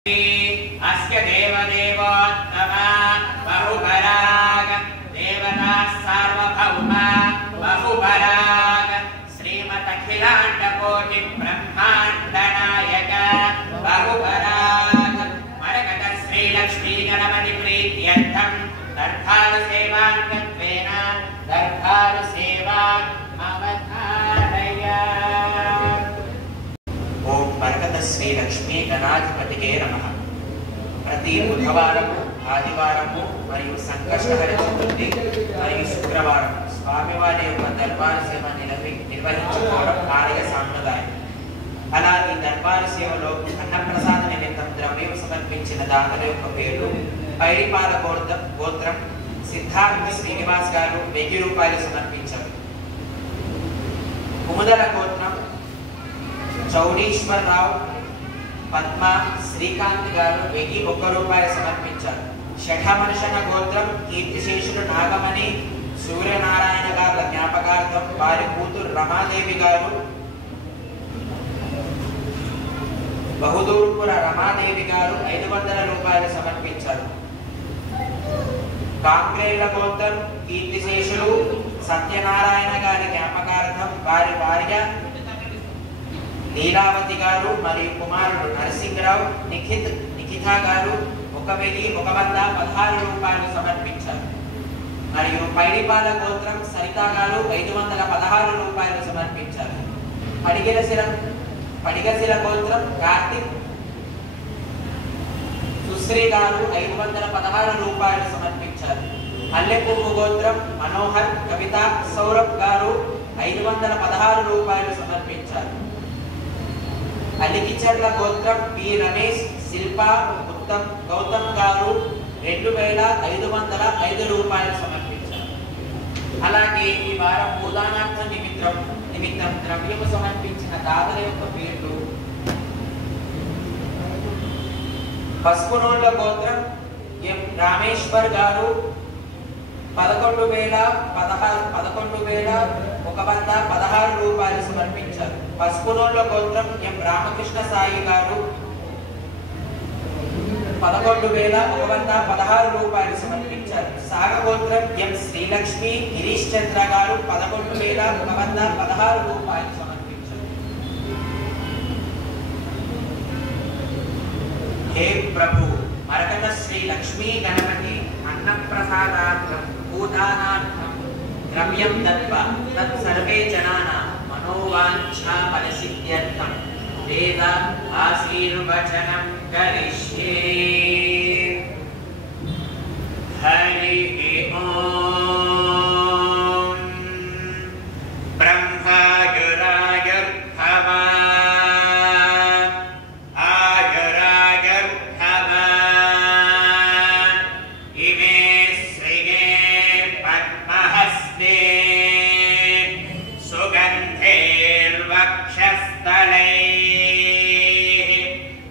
अस्य देवदेवोत्तमा बहुपराग देवता सार्वभौमा बहुपराग श्रीमदखिलाण्डकोटि ब्रह्माण्डनायक बहुपराग मरकट श्रीलक्ष्मी गणपति प्रीत्यर्थं दर्भार सेवाङ्गत्वेन दर्भार सेवा अवधारय। ओम मरकट श्रीलक्ष्मी गणाधिपतिगे नमः। ప్రతి బుధవారము ఆదివారము మరియు సంకష్టహర చతుర్థి మరియు శుక్రవారం స్వామివారి యొక్క దర్బారు సేవ నిర్వహించుకోవడం ఆలయ సాంప్రదాయం. అలా ఈ దర్బారు సేవలో అన్నప్రసాద నిమిత్తం ద్రవ్యం సమర్పించిన దాతల యొక్క పేరు పైడిపాల గోత్రం సిద్ధార్థ శ్రీనివాస్ గారు 1000 రూపాయలు సమర్పించారు. కుముదల గోత్రం చౌడీశ్వరరావు పద్మ శ్రీకాంత్ గారు 1001 రూపాయలు సమర్పించారు. షఠమనుషణ గోత్రం కీర్తిశేషులు నాగమణి సూర్యనారాయణ గారుల జ్ఞాపకార్థం వారి కూతురు రమాదేవి గారు బహుదూర్పుర రమాదేవి గారు 500 రూపాయలు సమర్పించారు. కాంగ్రేల గోత్రం కీర్తిశేషులు సత్యనారాయణ గారి జ్ఞాపకార్థం వారి భార్య లీలావతి గారు మరియు కుమారుడు నరసింహరావు నిఖిత గారు 1116 రూపాయలు సమర్పించారు. మరియు పైడిపాల గోత్రం సరిత గారు 516 రూపాయలు సమర్పించారు. పడిగసిల గోత్రం కార్తిక్ సుశ్రీ గారు 516 రూపాయలు సమర్పించారు. అల్లెపువ్వు గోత్రం మనోహర్ కవిత సౌరభ్ గారు 516 రూపాయలు సమర్పించారు. అలికిచర్ల గోత్రం పి రమేష్ శిల్ప గౌతమ్ గారు 2505 రూపాయలు సమర్పించారు. అలాగే ఈ వారం భూదానార్థ నిమిత్తం ద్రవ్యము సమర్పించిన దాతల యొక్క పేర్లు పసుపునోళ్ళ గోత్రం ఎం రామేశ్వర్ గారు 11,116 రూపాయలు సమర్పించారు. పసుపునోళ్ళ గోత్రం ఎం రామకృష్ణ సాయి గారు 11,116 రూపాయలు సమర్పించారు. సాగ గోత్రం ఎం శ్రీలక్ష్మి గిరీష్ చంద్ర గారు 11,116 రూపాయలు సమర్పించారు. हे प्रभु मरकट श्री लक्ष्मी गणपति अन्नप्रसादार्थं भूदानार्थं द्रव्यं दत्त्वा तत्सर्वे जनानां मनोवाञ्छा फलसिद्ध्यर्थं वेद आशीर्वचनं करिष्ये। हरि ओम ब्रह्मायुरायुर्भव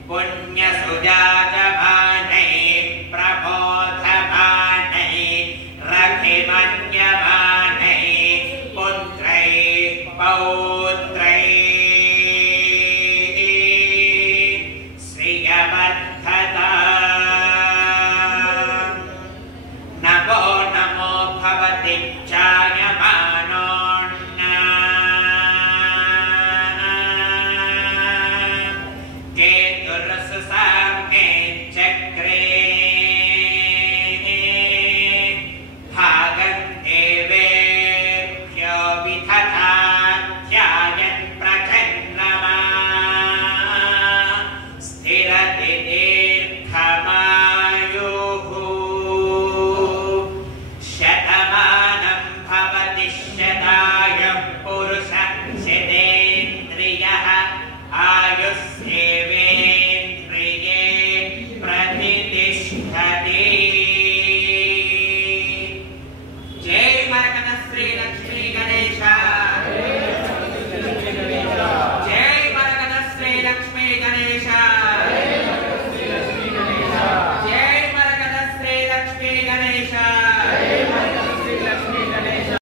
पुण्यसुजाता